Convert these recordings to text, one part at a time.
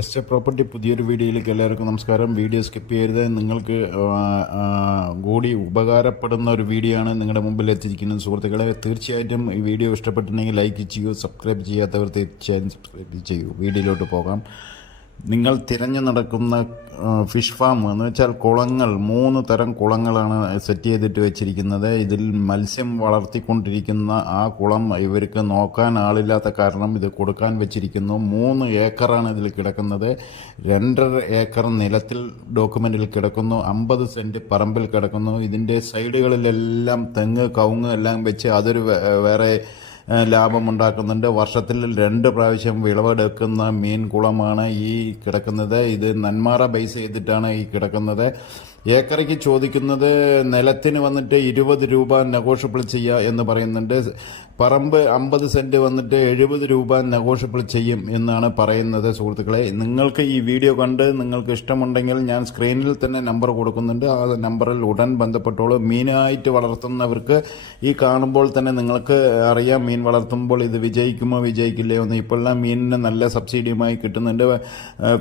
S A property പുതിയൊരു വീഡിയോയിലേക്ക് എല്ലാവർക്കും നമസ്കാരം. വീഡിയോ സ്കിപ്പ് ചെയ്യരുത്. നിങ്ങൾക്ക് കൂടി ഉപകാരപ്പെടുന്ന ഒരു വീഡിയോ ആണ് നിങ്ങളുടെ മുമ്പിൽ എത്തിയിരിക്കുന്നത്. സുഹൃത്തുക്കളെ തീർച്ചയായിട്ടും ഈ വീഡിയോ ഇഷ്ടപ്പെട്ടിട്ടുണ്ടെങ്കിൽ ലൈക്ക് ചെയ്യൂ സബ്സ്ക്രൈബ് ചെയ്യാത്തവർ തീർച്ചയായും സബ്സ്ക്രൈബ് ചെയ്യൂ. വീഡിയോയിലോട്ട് പോകാം. നിങ്ങൾ തിരഞ്ഞു നടക്കുന്ന ഫിഷ് ഫാം എന്ന് വെച്ചാൽ കുളങ്ങൾ മൂന്ന് തരം കുളങ്ങളാണ് സെറ്റ് ചെയ്തിട്ട് വെച്ചിരിക്കുന്നത്. ഇതിൽ മത്സ്യം വളർത്തിക്കൊണ്ടിരിക്കുന്ന ആ കുളം ഇവർക്ക് നോക്കാൻ ആളില്ലാത്ത കാരണം ഇത് കൊടുക്കാൻ വെച്ചിരിക്കുന്നു. മൂന്ന് ഏക്കറാണ് ഇതിൽ കിടക്കുന്നത്. രണ്ടര ഏക്കർ നിലത്തിൽ ഡോക്യുമെന്റിൽ കിടക്കുന്നു. അമ്പത് സെന്റ് പറമ്പിൽ കിടക്കുന്നു. ഇതിന്റെ സൈഡുകളിലെല്ലാം തെങ്ങ് കവുങ്ങ് എല്ലാം വെച്ച് അതൊരു വേറെ ലാഭമുണ്ടാക്കുന്നുണ്ട്. വർഷത്തിൽ രണ്ട് പ്രാവശ്യം വിളവെടുക്കുന്ന മീൻ കുളമാണ് ഈ കിടക്കുന്നത്. ഇത് നന്മാറ ബേസ് ചെയ്തിട്ടാണ് ഈ കിടക്കുന്നത്. ഏക്കറയ്ക്ക് ചോദിക്കുന്നത് നിലത്തിന് വന്നിട്ട് ഇരുപത് രൂപ നെഗോഷ്യബിൾ ചെയ്യുക എന്ന് പറയുന്നുണ്ട്. പറമ്പ് അമ്പത് സെന്റ് വന്നിട്ട് എഴുപത് രൂപ നെഗോഷ്യബിൾ ചെയ്യും എന്നാണ് പറയുന്നത് സുഹൃത്തുക്കളെ. നിങ്ങൾക്ക് ഈ വീഡിയോ കണ്ട് നിങ്ങൾക്ക് ഇഷ്ടമുണ്ടെങ്കിൽ ഞാൻ സ്ക്രീനിൽ തന്നെ നമ്പർ കൊടുക്കുന്നുണ്ട്. ആ നമ്പറിൽ ഉടൻ ബന്ധപ്പെട്ടോളൂ. മീനായിട്ട് വളർത്തുന്നവർക്ക് ഈ കാണുമ്പോൾ തന്നെ നിങ്ങൾക്ക് അറിയാം. മീൻ വളർത്തുമ്പോൾ ഇത് വിജയിക്കുമോ വിജയിക്കില്ലയോ എന്ന് ഇപ്പോഴെല്ലാം മീനിന് നല്ല സബ്സിഡിയുമായി കിട്ടുന്നുണ്ട്.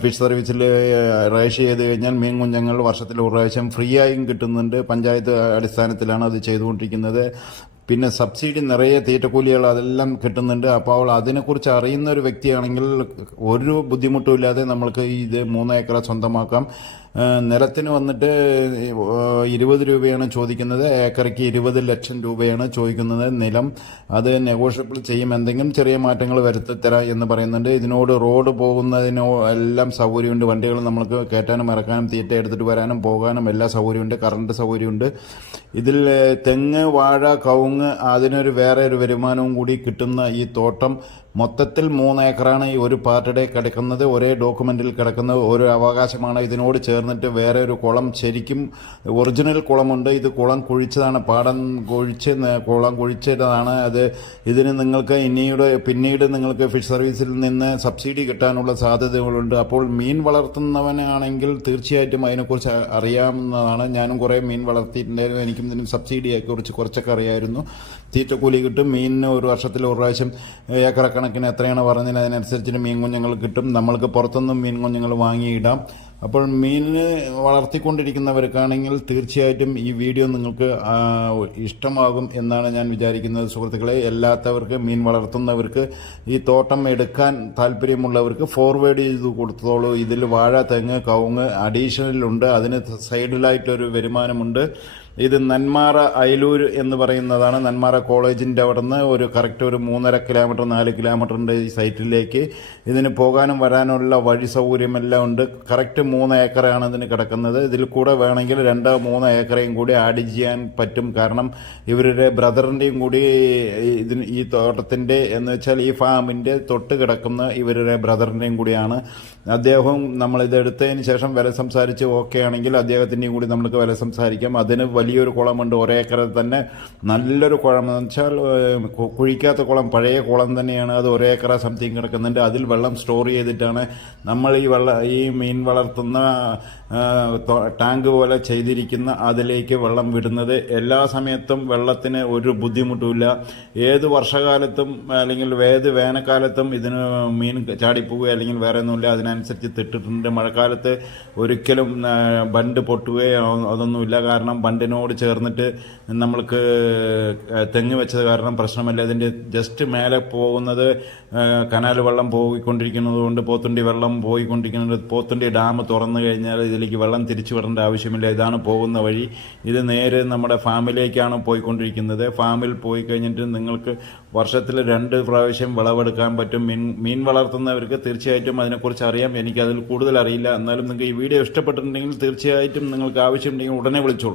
ഫിഷ് സർവീസിൽ രജിസ്റ്റർ ചെയ്ത് കഴിഞ്ഞാൽ മീൻ കുഞ്ഞുങ്ങൾ വർഷത്തിൽ ഒരു പ്രാവശ്യം ഫ്രീ ആയും കിട്ടുന്നുണ്ട്. പഞ്ചായത്ത് അടിസ്ഥാനത്തിലാണ് അത് ചെയ്തുകൊണ്ടിരിക്കുന്നത്. പിന്നെ സബ്സിഡി നിറയെ തീറ്റക്കൂലികൾ അതെല്ലാം കിട്ടുന്നുണ്ട്. അപ്പോൾ അതിനെക്കുറിച്ച് അറിയുന്ന ഒരു വ്യക്തിയാണെങ്കിൽ ഒരു ബുദ്ധിമുട്ടും ഇല്ലാതെ നമ്മൾക്ക് ഇത് മൂന്ന് ഏക്കറ സ്വന്തമാക്കാം. നിലത്തിന് വന്നിട്ട് ഇരുപത് രൂപയാണ് ചോദിക്കുന്നത്. ഏക്കറയ്ക്ക് ഇരുപത് ലക്ഷം രൂപയാണ് ചോദിക്കുന്നത് നിലം. അത് നെഗോഷ്യബിൾ ചെയ്യും. എന്തെങ്കിലും ചെറിയ മാറ്റങ്ങൾ വരുത്തിത്തരാം എന്ന് പറയുന്നുണ്ട്. ഇതിനോട് റോഡ് പോകുന്നതിനോ എല്ലാം സൗകര്യമുണ്ട്. വണ്ടികൾ നമ്മൾക്ക് കയറ്റാനും ഇറക്കാനും തീറ്റ എടുത്തിട്ട് വരാനും പോകാനും എല്ലാ സൗകര്യമുണ്ട്. കറണ്ട് സൗകര്യമുണ്ട്. ഇതിൽ തെങ്ങ് വാഴ കവുങ്ങ് അതിനൊരു വേറെ ഒരു വരുമാനവും കൂടി കിട്ടുന്ന ഈ തോട്ടം മൊത്തത്തിൽ മൂന്ന് ഏക്കറാണ് ഈ ഒരു പാർട്ടിയുടെ കിടക്കുന്നത്. ഒരേ ഡോക്യുമെന്റിൽ കിടക്കുന്ന ഒരു അവകാശമാണ് ഇതിനോട് ചേർന്നിട്ട് വേറെ ഒരു കുളം ശരിക്കും ഒറിജിനൽ കുളമുണ്ട്. ഇത് കുളം കുഴിച്ചതാണ് പാടം കുഴിച്ച് കുളം കുഴിച്ചതാണ് അത് ഇതിന് നിങ്ങൾക്ക് ഇനിയുടെ പിന്നീട് നിങ്ങൾക്ക് ഫിഷ് സർവീസിൽ നിന്ന് സബ്സിഡി കിട്ടാനുള്ള സാധ്യതകളുണ്ട്. അപ്പോൾ മീൻ വളർത്തുന്നവനാണെങ്കിൽ തീർച്ചയായിട്ടും അതിനെക്കുറിച്ച് അറിയാവുന്നതാണ്. ഞാനും കുറേ മീൻ വളർത്തിയിട്ടുണ്ടായിരുന്നു. എനിക്കും ഇതിന് സബ്സിഡിയെക്കുറിച്ച് കുറച്ചൊക്കെ അറിയായിരുന്നു. തീറ്റക്കൂലി കിട്ടും. മീനിന് ഒരു വർഷത്തിൽ ഒരു പ്രാവശ്യം ഏക്കറ കണക്കിന് എത്രയാണ് പറഞ്ഞത് അതിനനുസരിച്ചിട്ട് മീൻ കുഞ്ഞുങ്ങൾ കിട്ടും. നമ്മൾക്ക് പുറത്തുനിന്നും മീൻ കുഞ്ഞുങ്ങൾ വാങ്ങിയിടാം. അപ്പോൾ മീനിന് വളർത്തിക്കൊണ്ടിരിക്കുന്നവർക്കാണെങ്കിൽ തീർച്ചയായിട്ടും ഈ വീഡിയോ നിങ്ങൾക്ക് ഇഷ്ടമാകും എന്നാണ് ഞാൻ വിചാരിക്കുന്നത്. സുഹൃത്തുക്കളെ എല്ലാത്തവർക്ക് മീൻ വളർത്തുന്നവർക്ക് ഈ തോട്ടം എടുക്കാൻ താല്പര്യമുള്ളവർക്ക് ഫോർവേഡ് ചെയ്ത് കൊടുത്തോളൂ. ഇതിൽ വാഴ തെങ്ങ് കവുങ്ങ് അഡീഷണലുണ്ട് അതിന് സൈഡിലായിട്ടൊരു വരുമാനമുണ്ട്. ഇത് നന്മാറ അയലൂർ എന്ന് പറയുന്നതാണ്. നന്മാറ കോളേജിന്റെ അവിടെ നിന്ന് ഒരു കറക്റ്റ് ഒരു മൂന്നര കിലോമീറ്റർ നാല് കിലോമീറ്ററിന്റെ ഈ സൈറ്റിലേക്ക് ഇതിന് പോകാനും വരാനുള്ള വഴി സൗകര്യമെല്ലാം ഉണ്ട്. കറക്റ്റ് മൂന്ന് ഏക്കറാണ് ഇതിന് കിടക്കുന്നത്. ഇതിൽ കൂടെ വേണമെങ്കിൽ രണ്ട് മൂന്ന് ഏക്കറയും കൂടി ആഡ് ചെയ്യാൻ പറ്റും. കാരണം ഇവരുടെ ബ്രദറിന്റെയും കൂടി ഇതിന് ഈ തോട്ടത്തിന്റെ എന്ന് വെച്ചാൽ ഈ ഫാമിന്റെ തൊട്ട് കിടക്കുന്ന ഇവരുടെ ബ്രദറിന്റെയും കൂടിയാണ്. അദ്ദേഹവും നമ്മൾ ഇതെടുത്തതിന് ശേഷം വില സംസാരിച്ച് ഓക്കെ ആണെങ്കിൽ അദ്ദേഹത്തിന്റെയും കൂടി നമുക്ക് വില സംസാരിക്കാം. അതിന് വലിയൊരു കുളമുണ്ട്. ഒരേക്കറിൽ തന്നെ നല്ലൊരു കുളം എന്ന് വെച്ചാൽ കുഴിക്കാത്ത കുളം പഴയ കുളം തന്നെയാണ്. അത് ഒരേക്കറ സംതിങ് കിടക്കുന്നുണ്ട്. അതിൽ വെള്ളം സ്റ്റോർ ചെയ്തിട്ടാണ് നമ്മൾ ഈ വെള്ള ഈ മീൻ വളർത്തുന്ന തൊ- ടാങ്ക് പോലെ ചെയ്തിരിക്കുന്ന അതിലേക്ക് വെള്ളം വിടുന്നത്. എല്ലാ സമയത്തും വെള്ളത്തിന് ഒരു ബുദ്ധിമുട്ടുമില്ല. ഏത് വർഷകാലത്തും അല്ലെങ്കിൽ ഏത് വേനൽക്കാലത്തും ഇതിന് മീൻ ചാടിപ്പോവുകയോ അല്ലെങ്കിൽ വേറെ ഒന്നുമില്ല. അതിനനുസരിച്ച് തിട്ടിട്ടുണ്ട്. മഴക്കാലത്ത് ഒരിക്കലും ബണ്ട് പൊട്ടുകയോ അതൊന്നുമില്ല. കാരണം ബണ്ടിനോട് ചേർന്നിട്ട് നമ്മൾക്ക് തെങ്ങ് വെച്ചത് കാരണം പ്രശ്നമല്ല. അതിന്റെ ജസ്റ്റ് മേലെ പോകുന്നത് കനാൽ വെള്ളം പോയിക്കൊണ്ടിരിക്കുന്നത് കൊണ്ട് പോത്തുണ്ടി വെള്ളം പോയിക്കൊണ്ടിരിക്കുന്നത് പോത്തുണ്ടി ഡാം തുറന്നു കഴിഞ്ഞാൽ ഇതിലേക്ക് വെള്ളം തിരിച്ചു വിടേണ്ട ആവശ്യമില്ല. ഇതാണ് പോകുന്ന വഴി. ഇത് നേരെ നമ്മുടെ ഫാമിലേക്കാണ് പോയിക്കൊണ്ടിരിക്കുന്നത്. ഫാമിൽ പോയി കഴിഞ്ഞിട്ട് നിങ്ങൾക്ക് വർഷത്തിൽ രണ്ട് പ്രാവശ്യം വിളവെടുക്കാൻ പറ്റും. മീൻ മീൻ വളർത്തുന്നവർക്ക് തീർച്ചയായിട്ടും അതിനെക്കുറിച്ച് അറിയാം. എനിക്കതിൽ കൂടുതൽ അറിയില്ല. എന്നാലും നിങ്ങൾക്ക് ഈ വീഡിയോ ഇഷ്ടപ്പെട്ടിട്ടുണ്ടെങ്കിൽ തീർച്ചയായിട്ടും നിങ്ങൾക്ക് ആവശ്യമുണ്ടെങ്കിൽ ഉടനെ വിളിച്ചോളൂ.